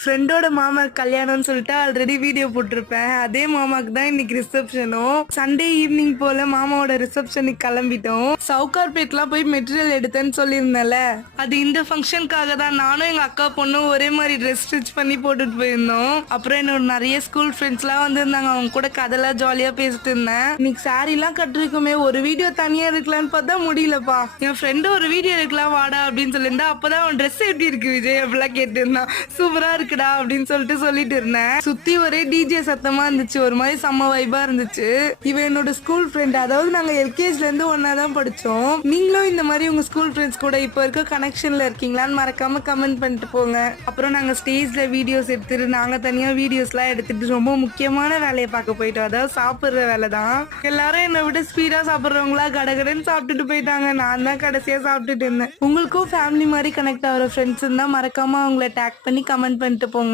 ஃப்ரெண்டோட மாமா கல்யாணம்னு சொல்லிட்டு ஆல்ரெடி வீடியோ போட்டிருப்பேன். அதே மாமாக்கு தான் இன்னைக்கு ரிசப்ஷனும். சண்டே ஈவினிங் போல மாமாவோட ரிசப்ஷனுக்கு கிளம்பிட்டோம். சவுகார்பேட்லாம் போய் மெட்டீரியல் எடுத்தேன்னு சொல்லியிருந்தேன்ல, அது இந்த ஃபங்க்ஷனுக்காக தான். நானும் எங்க அக்கா பொண்ணும் ஒரே மாதிரி ட்ரெஸ் ஸ்டிச் பண்ணி போட்டுட்டு போயிருந்தோம். அப்புறம் என்னோட நிறைய ஸ்கூல் ஃப்ரெண்ட்ஸ்லாம் வந்திருந்தாங்க. அவங்க கூட கதைலாம் ஜாலியா பேசிட்டு இருந்தேன். இன்னைக்கு சாரிலாம் கட்டிருக்குமே, ஒரு வீடியோ தனியா இருக்கலான்னு பார்த்தா முடியலப்பா. என் ஃப்ரெண்டு ஒரு வீடியோ எடுக்கலாம் வாடா அப்படின்னு சொல்லியிருந்தா, அப்பதான் அவன் ட்ரெஸ் எப்படி இருக்கு விஜய் அப்படிலாம் கேட்டு இருந்தான். சூப்பரா இருக்குடா அப்படின்னு சொல்லிட்டு இருந்தேன். சுத்தி ஒரே டிஜே சத்தமா இருந்துச்சு. ஒரு மாதிரி செம்ம வைபா இருந்துச்சு. இவன் என்னோட ஸ்கூல் ஃப்ரெண்ட். அதாவது நாங்க எல்கேஜில இருந்து ஒன்னாதான் படிச்சோம். நீங்களும் இந்த மாதிரி உங்க ஸ்கூல் ஃப்ரெண்ட்ஸ் கூட இப்ப இருக்க கனெக்ஷன்ல இருக்கீங்களான்னு மறக்காம கமெண்ட் பண்ணிட்டு போங்க. அப்புறம் நாங்க ஸ்டேஜ்ல வீடியோஸ் எடுத்துட்டு நாங்க தனியா வீடியோஸ் எல்லாம் எடுத்துட்டு ரொம்ப முக்கியமான வேலையை பார்க்க போயிட்டோம். அதாவது சாப்பிடுற வேலை தான். எல்லாரும் என்னை விட ஸ்பீடா சாப்பிடுறவங்களா கடகடன்னு சாப்பிட்டுட்டு போயிட்டாங்க. நான் தான் கடைசியா சாப்பிட்டுட்டு இருந்தேன். உங்களுக்கும் ஃபேமிலி மாதிரி கனெக்ட் ஆகிற ஃப்ரெண்ட்ஸ் இருந்தா மறக்காம அவங்கள டேக் பண்ணி கமெண்ட் பண்ணிட்டு போங்க.